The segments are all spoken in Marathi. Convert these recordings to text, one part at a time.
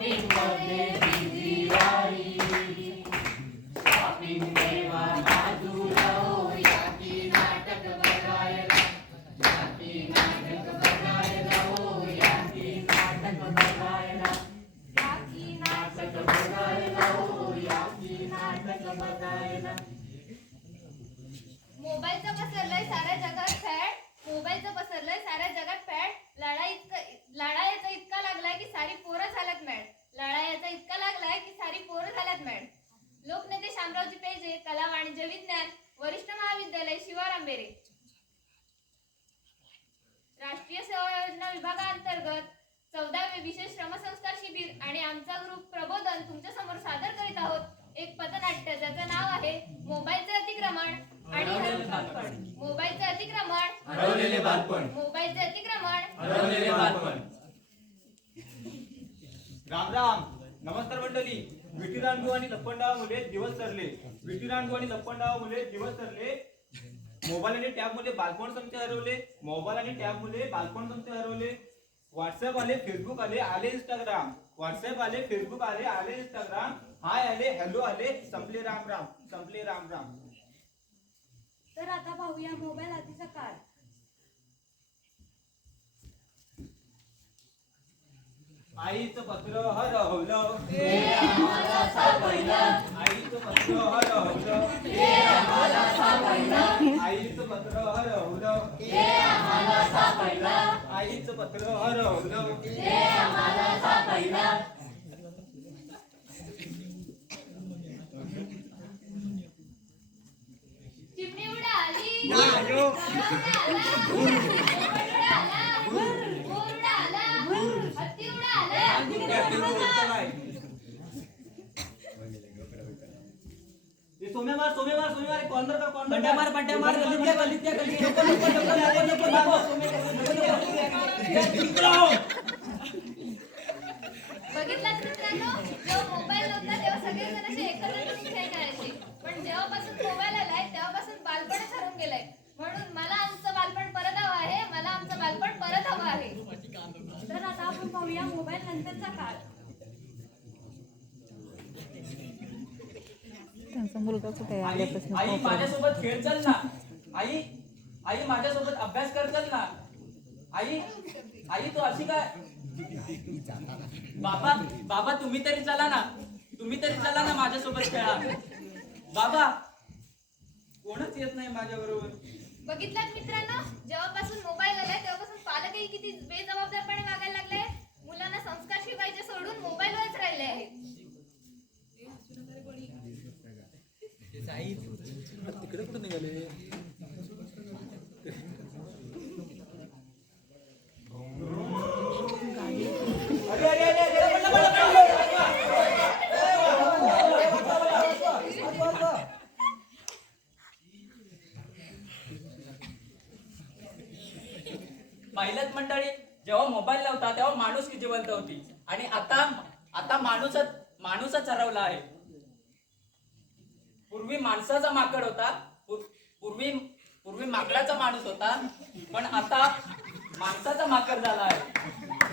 शॉपिंगमध्ये बिझी राही. शॉपिंग तेव्हा बाजूला हो, या की नाटक बघायला. या की नाटक बघायला हो, या की नाटक बघायला. या की नाटक बघायला हो, या की नाटक बघायला. मोबाईलचं पसरलंय साऱ्या जगात फॅड. मोबाईलचं पसरलंय साऱ्या जगात फॅड. लढाईचा इतका लागलाय की सारी पोरं झाल्यात मॅड. लढाईचा इतका लागलाय की सारी पोरं झाल्यात मॅड. लोकनेते शामरावजी पेजे, कला वाणिज्य विज्ञान, वरिष्ठ महाविद्यालय शिवारांबेरे. राष्ट्रीय सेवा योजना विभागाअंतर्गत 14वे विशेष श्रमसंस्कार शिबिर आणि आमचा ग्रुप प्रबोधन तुमच्या समोर सादर करीत आहोत. एक पथनाट्य ज्याचं नाव आहे मोबाईलचे अतिक्रमण आणि मोबाईलचे अतिक्रमण, हरवलेले बालपण. मोबाईलचे अतिक्रमण, हरवलेले बालपण. राम राम. नमस्कार मंडळी. विटी रांडू आणि लप्पंडावा मुले दिवस सरले. विटी रांडू आणि लप्पंडावा मुले दिवस सरले. मोबाईल आणि टॅब मुले बालपण तुमचे हरवले. मोबाईल आणि टॅब मुले बालपण तुमचे हरवले. व्हॉट्सअप आले, फेसबुक आले, आले इंस्टाग्राम. व्हॉट्सअप आले, फेसबुक आले, आले इंस्टाग्राम. हाय आले, हॅलो आले, संपले राम राम, संपले राम राम. तर आता पाहूया मोबाईल आधीचा काळ. आईचं पत्र हरवलं, ते आम्हाला सापडलं. आईचं पत्र हरवलं, ते आम्हाला सापडलं. आईचं पत्र हरवलं, ते आम्हाला सापडलं. आईचं पत्र हरवलं. ते आम्हाला सापडलं. चिमणी उडाली, आयो. हत्ती उडाला. सोमेवार सोमेवार सोमेवार कॉर्नर का कॉर्नर बंट्या मार गलीत त्या बघितलात मित्रांनो, जेव्हा मोबाईल नव्हता तेव्हा सगळेजण असे एकत्र येऊन खेळ खेळायचे. पण जेव्हापासून मोबाईल आलाय तेव्हापासून बालपणच हरवून गेलंय. म्हणून मला आमचं बालपण परत हवं आहे. मला आमचं बालपण परत हवं आहे. तर आता आपण पाहूया मोबाईल नंतरचा काळ. त्यांचा मुलगा कुठे आई आल्यापासून आई माझ्यासोबत खेळ चल ना. आई आई माझ्यासोबत अभ्यास कर चल ना. आई आई तू अशी काय. बाबा बाबा तुम्ही तरी चला ना. तुम्ही तरी चला ना माझ्यासोबत खेळा. बाबा कोणच येत नाही माझ्या बरोबर. बघितलात मित्रांनो, जेव्हापासून मोबाईल आलाय तेव्हापासून पालकही किती बेजबाबदारपणे वागायला लागले. मुलांना संस्कार शिकवायचे सोडून मोबाईलवरच राहिले आहेत. तिकडे कुठे निघाले. पाहिलंच मंडळी, जेव्हा मोबाईल नव्हता तेव्हा माणूस जिवंत होती आणि आता माणूसच हरवला आहे. पूर्वी माणसाचा माकड होता. पूर्वी माकडाचा माणूस होता. पण आता माणसाचा माकड झाला आहे.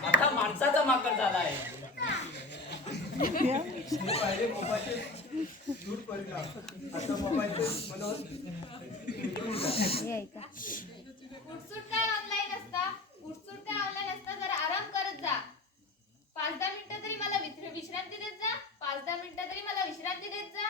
आता माणसाचा माकड झाला आहे. पहिले मोबाईलचे दूर परिणाम, आता मोबाईलचे मनोज. उठसूट काय ऑनलाईन असता जरा आराम करत जा. 5-10 मिनिटं तरी मला विश्रांती देत जा. 5-10 मिनिटं तरी मला विश्रांती देत जा.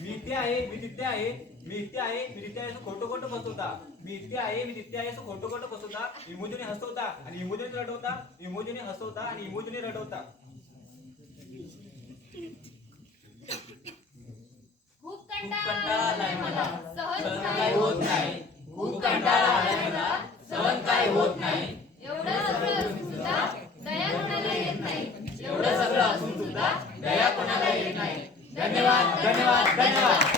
मी इथे आहे, मी तिथे आहे, मी इथे आहे, मी तिथे आहे असं खोटं खोटं बसवता. मी इथे आहे, मी तिथे आहे असं खोटं खोटं बसवता. इमोजीने हसवता आणि इमोजीने रडवता. इमोजीने हसवता आणि इमोजीने रडवता. खूप कंटाळा आलाय मला, सहन काय होत नाही. खूप कंटाळा आलाय मला, सहन काय होत नाही. एवढं सगळं असून सुद्धा दया कोणाला येत नाही. एवढं सगळं असून सुद्धा दया कोणाला येत नाही. धन्यवाद, धन्यवाद, धन्यवाद.